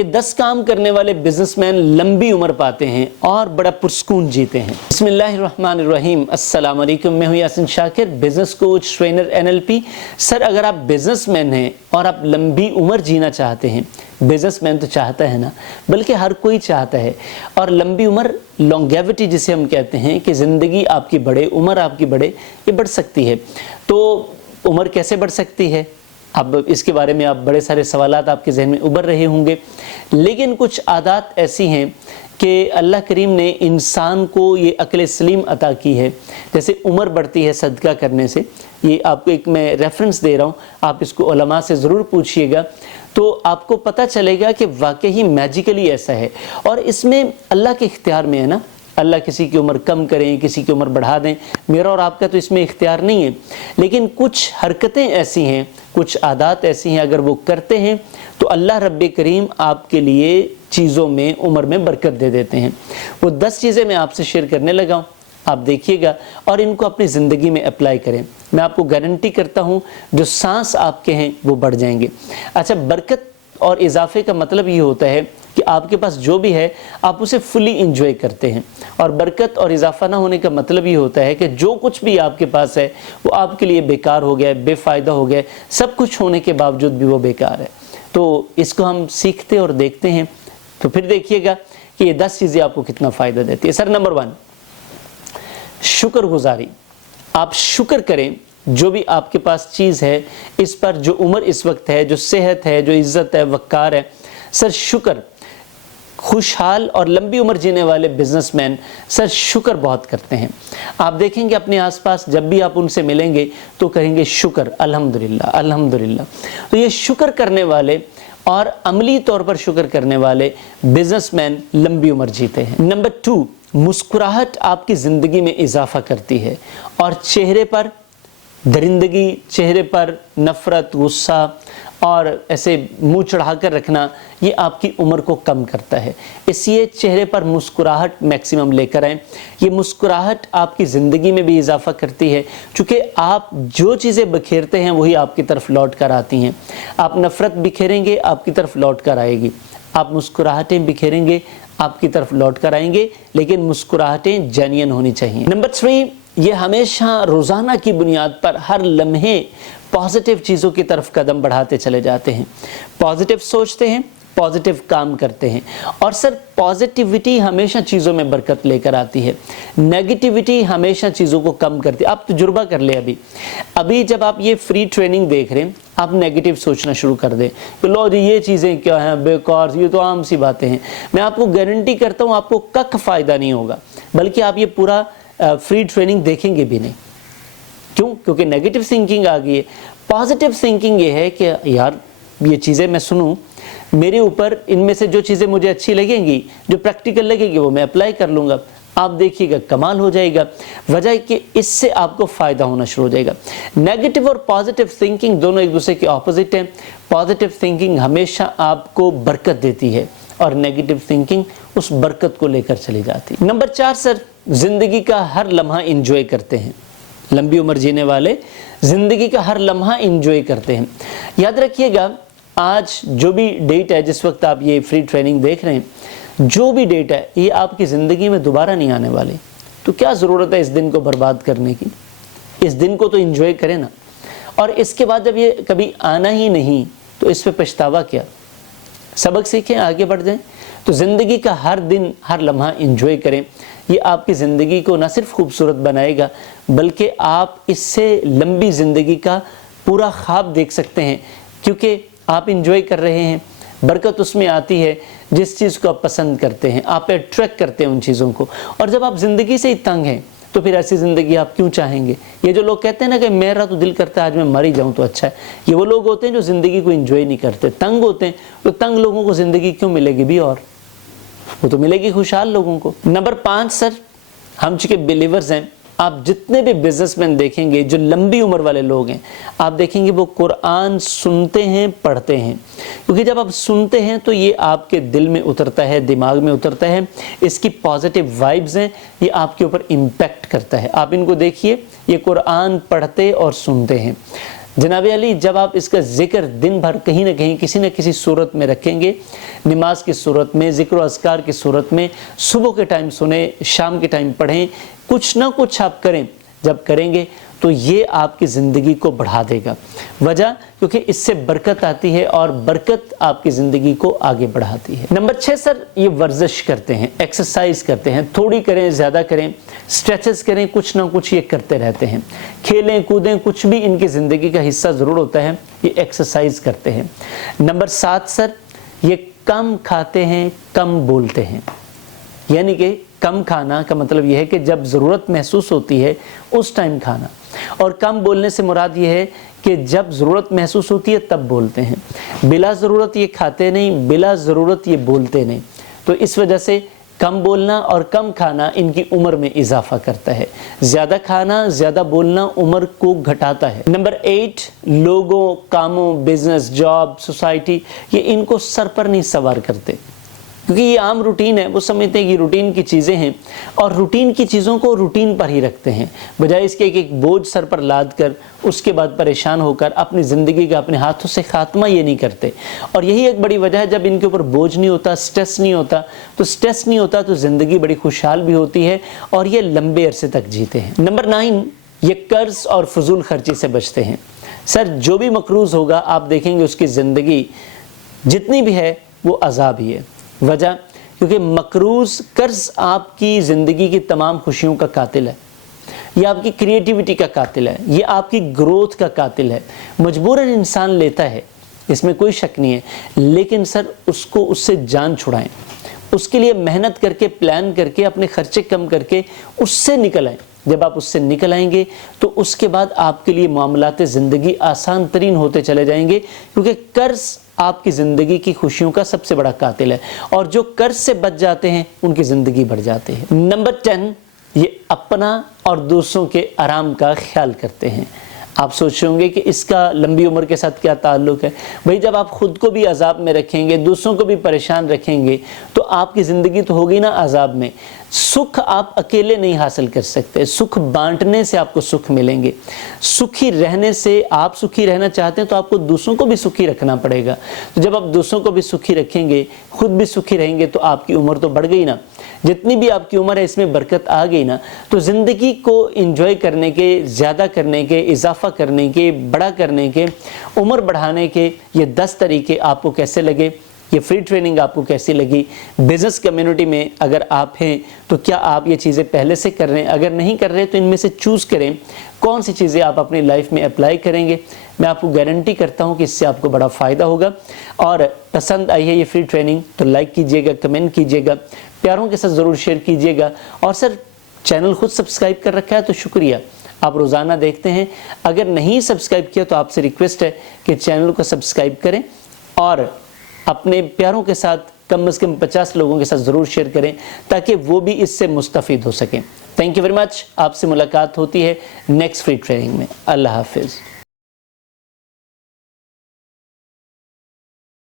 ये 10 काम करने वाले बिजनेसमैन लंबी उम्र पाते हैं और बड़ा पुरस्कून जीते हैं। बिस्मिल्लाहिर्रहमानिर्रहीम। अस्सलाम वालेकुम, मैं हूं Yasin Shakir, business coach, trainer, NLP। Sir, अगर आप बिजनेसमैन हैं और आप लंबी उम्र जीना चाहते हैं, बिजनेसमैन तो चाहता है ना, बल्कि हर कोई चाहता है। और लंबी उम्र, लॉन्गेविटी जिसे हम कहते हैं कि ज़िंदगी आपकी बढ़े, उम्र आपकी बढ़े, ये बढ़ सकती है। तो उम्र कैसे बढ़ सकती है? अब इसके बारे में आप बड़े सारे सवालात आपके जहन में उभर रहे होंगे, लेकिन कुछ आदत ऐसी हैं कि अल्लाह करीम ने इंसान को ये अक्ल सलीम अता की है। जैसे उम्र बढ़ती है सदका करने से, ये आपको एक मैं रेफरेंस दे रहा हूँ, आप इसको उलमा से ज़रूर पूछिएगा तो आपको पता चलेगा कि वाकई मैजिकली ऐसा है। और इसमें अल्लाह के इख्तियार में है ना, अल्लाह किसी की उम्र कम करें, किसी की उम्र बढ़ा दें, मेरा और आपका तो इसमें इख्तियार नहीं है। लेकिन कुछ हरकतें ऐसी हैं, कुछ आदत ऐसी हैं, अगर वो करते हैं तो अल्लाह रब्बे करीम आपके लिए चीज़ों में, उम्र में बरकत दे देते हैं। वो 10 चीज़ें मैं आपसे शेयर करने लगा हूँ, आप देखिएगा और इनको अपनी ज़िंदगी में अप्लाई करें। मैं आपको गारंटी करता हूँ जो सांस आपके हैं वो बढ़ जाएंगे। अच्छा, बरकत और इजाफे का मतलब ये होता है कि आपके पास जो भी है आप उसे फुली इंजॉय करते हैं। और बरकत और इजाफा ना होने का मतलब ये होता है कि जो कुछ भी आपके पास है वो आपके लिए बेकार हो गया, बेफ़ायदा हो गया, सब कुछ होने के बावजूद भी वो बेकार है। तो इसको हम सीखते और देखते हैं, तो फिर देखिएगा कि ये 10 चीज़ें आपको कितना फ़ायदा देती है। सर, नंबर 1, शुक्रगुजारी। आप शुक्र करें जो भी आपके पास चीज़ है, इस पर जो उम्र इस वक्त है, जो सेहत है, जो इज़्ज़त है, वक़ार है। सर, शुक्र। खुशहाल और लंबी उम्र जीने वाले बिजनेसमैन सर शुक्र बहुत करते हैं। आप देखेंगे अपने आसपास जब भी आप उनसे मिलेंगे तो कहेंगे शुक्र, अल्हम्दुलिल्लाह, अल्हम्दुलिल्लाह। तो ये शुक्र करने वाले और अमली तौर पर शुक्र करने वाले बिजनेसमैन लंबी उम्र जीते हैं। नंबर 2, मुस्कुराहट आपकी ज़िंदगी में इजाफा करती है और चेहरे पर दरिंदगी, चेहरे पर नफ़रत, गुस्सा और ऐसे मुंह चढ़ाकर रखना, ये आपकी उम्र को कम करता है। इसलिए चेहरे पर मुस्कुराहट मैक्सिमम लेकर आएँ। ये मुस्कुराहट आपकी ज़िंदगी में भी इजाफा करती है, क्योंकि आप जो चीज़ें बिखेरते हैं वही आपकी तरफ लौट कर आती हैं। आप नफ़रत बिखेरेंगे, आपकी तरफ लौट कर आएगी। आप मुस्कुराहटें बिखेरेंगे, आपकी तरफ लौट कर आएंगे, लेकिन मुस्कुराहटें जेन्युइन होनी चाहिए। नंबर 3, ये हमेशा रोज़ाना की बुनियाद पर हर लम्हे पॉजिटिव चीज़ों की तरफ कदम बढ़ाते चले जाते हैं। पॉजिटिव सोचते हैं, पॉजिटिव काम करते हैं। और सर, पॉजिटिविटी हमेशा चीज़ों में बरकत लेकर आती है, नेगेटिविटी हमेशा चीज़ों को कम करती है। आप तजुर्बा कर ले, अभी जब आप ये फ्री ट्रेनिंग देख रहे हैं, आप नेगेटिव सोचना शुरू कर दें कि लो जी ये चीज़ें क्या हैं, बेकार, ये तो आम सी बातें हैं। मैं आपको गारंटी करता हूँ आपको कख फ़ायदा नहीं होगा, बल्कि आप ये पूरा फ्री ट्रेनिंग देखेंगे भी नहीं। क्यों? क्योंकि नेगेटिव थिंकिंग आ गई है। पॉजिटिव थिंकिंग ये है कि यार ये चीज़ें मैं सुनूं, मेरे ऊपर इनमें से जो चीज़ें मुझे अच्छी लगेंगी, जो प्रैक्टिकल लगेगी, वो मैं अप्लाई कर लूँगा। आप देखिएगा कमाल हो जाएगा। वजह कि इससे आपको फ़ायदा होना शुरू हो जाएगा। नेगेटिव और पॉजिटिव थिंकिंग दोनों एक दूसरे के ऑपोजिट हैं। पॉजिटिव थिंकिंग हमेशा आपको बरकत देती है और नेगेटिव थिंकिंग उस बरकत को लेकर चली जाती है। नंबर 4, सर, ज़िंदगी का हर लम्हा इंजॉय करते हैं। लंबी उम्र जीने वाले ज़िंदगी का हर लम्हा इंजॉय करते हैं। याद रखिएगा, आज जो भी डेट है, जिस वक्त आप ये फ्री ट्रेनिंग देख रहे हैं, जो भी डेट है ये आपकी ज़िंदगी में दोबारा नहीं आने वाली। तो क्या ज़रूरत है इस दिन को बर्बाद करने की? इस दिन को तो इंजॉय करें ना। और इसके बाद जब ये कभी आना ही नहीं तो इस पर पछतावा क्या? सबक सीखें, आगे बढ़ जाएं। तो ज़िंदगी का हर दिन, हर लम्हा इंजॉय करें। ये आपकी ज़िंदगी को न सिर्फ खूबसूरत बनाएगा, बल्कि आप इससे लंबी ज़िंदगी का पूरा ख्वाब देख सकते हैं, क्योंकि आप इंजॉय कर रहे हैं। बरकत उसमें आती है जिस चीज़ को आप पसंद करते हैं, आप अट्रैक्ट करते हैं उन चीज़ों को। और जब आप ज़िंदगी से ही तंग हैं तो फिर ऐसी ज़िंदगी आप क्यों चाहेंगे? ये जो लोग कहते हैं ना कि मेरा तो दिल करता है आज मैं मर ही जाऊँ तो अच्छा है, ये वो लोग होते हैं जो ज़िंदगी को इंजॉय नहीं करते, तंग होते हैं। तो तंग लोगों को ज़िंदगी क्यों मिलेगी भी? और वो तो मिलेगी खुशहाल लोगों को। नंबर 5, सर, हम चूँकि बिलीवर्स हैं, आप जितने भी बिजनेसमैन देखेंगे जो लंबी उम्र वाले लोग हैं, आप देखेंगे वो कुरान सुनते हैं, पढ़ते हैं। क्योंकि जब आप सुनते हैं तो ये आपके दिल में उतरता है, दिमाग में उतरता है, इसकी पॉजिटिव वाइब्स हैं, ये आपके ऊपर इम्पैक्ट करता है। आप इनको देखिए, ये कुरान पढ़ते और सुनते हैं। जनाब अली, जब आप इसका ज़िक्र दिन भर कहीं ना कहीं किसी न किसी सूरत में रखेंगे, नमाज की सूरत में, ज़िक्र व अज़कार की सूरत में, सुबह के टाइम सुने, शाम के टाइम पढ़ें, कुछ ना कुछ आप करें, जब करेंगे तो ये आपकी ज़िंदगी को बढ़ा देगा। वजह क्योंकि इससे बरकत आती है और बरकत आपकी ज़िंदगी को आगे बढ़ाती है। नंबर 6 सर, ये वर्जिश करते हैं, एक्सरसाइज करते हैं, थोड़ी करें ज़्यादा करें, स्ट्रेचेस करें, कुछ ना कुछ ये करते रहते हैं, खेलें कूदें, कुछ भी इनकी ज़िंदगी का हिस्सा ज़रूर होता है, ये एक्सरसाइज करते हैं। नंबर 7 सर, ये कम खाते हैं, कम बोलते हैं। यानी कि कम खाना का मतलब यह है कि जब ज़रूरत महसूस होती है उस टाइम खाना, और कम बोलने से मुराद ये है कि जब ज़रूरत महसूस होती है तब बोलते हैं। बिला ज़रूरत ये खाते नहीं, बिला ज़रूरत ये बोलते नहीं। तो इस वजह से कम बोलना और कम खाना इनकी उम्र में इजाफा करता है। ज़्यादा खाना, ज़्यादा बोलना उम्र को घटाता है। नंबर 8, लोगों, कामों, बिजनेस, जॉब, सोसाइटी, ये इनको सर पर नहीं सवार करते, क्योंकि ये आम रूटीन है। वो समझते हैं कि रूटीन की चीज़ें हैं और रूटीन की चीज़ों को रूटीन पर ही रखते हैं, बजाय इसके एक बोझ सर पर लाद कर उसके बाद परेशान होकर अपनी ज़िंदगी का अपने हाथों से ख़ात्मा ये नहीं करते। और यही एक बड़ी वजह है, जब इनके ऊपर बोझ नहीं होता, स्ट्रेस नहीं होता, तो ज़िंदगी बड़ी खुशहाल भी होती है और ये लंबे अरसे तक जीते हैं। नंबर 9, ये कर्ज और फजूल खर्ची से बचते हैं। सर, जो भी मकरूज़ होगा आप देखेंगे उसकी ज़िंदगी जितनी भी है वो अजाब ही है। वजह क्योंकि मकरूज़ कर्ज आपकी ज़िंदगी की तमाम खुशियों का कातिल है, ये आपकी क्रिएटिविटी का कातिल है, ये आपकी ग्रोथ का कातिल है। मजबूरन इंसान लेता है, इसमें कोई शक नहीं है, लेकिन सर उसको उससे जान छुड़ाएं, उसके लिए मेहनत करके, प्लान करके, अपने खर्चे कम करके उससे निकल आएँ। जब आप उससे निकल आएंगे तो उसके बाद आपके लिए मामलात ज़िंदगी आसान तरीन होते चले जाएंगे, क्योंकि कर्ज आपकी ज़िंदगी की खुशियों का सबसे बड़ा कातिल है और जो कर्ज से बच जाते हैं उनकी ज़िंदगी बढ़ जाती है। नंबर 10, ये अपना और दूसरों के आराम का ख्याल करते हैं। आप सोच रहे होंगे कि इसका लंबी उम्र के साथ क्या ताल्लुक़ है। भाई, जब आप ख़ुद को भी अजाब में रखेंगे, दूसरों को भी परेशान रखेंगे, तो आपकी ज़िंदगी तो होगी ना अजाब में। सुख आप अकेले नहीं हासिल कर सकते, सुख बांटने से आपको सुख मिलेंगे। सुखी रहने से, आप सुखी रहना चाहते हैं तो आपको दूसरों को भी सुखी रखना पड़ेगा। तो जब आप दूसरों को भी सुखी रखेंगे, खुद भी सुखी रहेंगे, तो आपकी उम्र तो बढ़ गई ना। जितनी भी आपकी उम्र है इसमें बरकत आ गई ना। तो ज़िंदगी को एंजॉय करने के, ज़्यादा करने के, इजाफा करने के, बड़ा करने के, उम्र बढ़ाने के ये 10 तरीके आपको कैसे लगे, ये फ्री ट्रेनिंग आपको कैसी लगी, बिज़नेस कम्युनिटी में अगर आप हैं तो क्या आप ये चीज़ें पहले से कर रहे हैं, अगर नहीं कर रहे तो इनमें से चूज़ करें कौन सी चीज़ें आप अपनी लाइफ में अप्लाई करेंगे। मैं आपको गारंटी करता हूँ कि इससे आपको बड़ा फ़ायदा होगा। और पसंद आई है ये फ्री ट्रेनिंग तो लाइक कीजिएगा, कमेंट कीजिएगा, प्यारों के साथ ज़रूर शेयर कीजिएगा। और सर, चैनल खुद सब्सक्राइब कर रखा है तो शुक्रिया, आप रोज़ाना देखते हैं। अगर नहीं सब्सक्राइब किया तो आपसे रिक्वेस्ट है कि चैनल को सब्सक्राइब करें और अपने प्यारों के साथ कम से कम 50 लोगों के साथ ज़रूर शेयर करें ताकि वो भी इससे मुस्तफ़ीद हो सकें। Thank you very much. आपसे मुलाकात होती है नेक्स्ट फ्री ट्रेनिंग में। अल्लाह हाफिज़।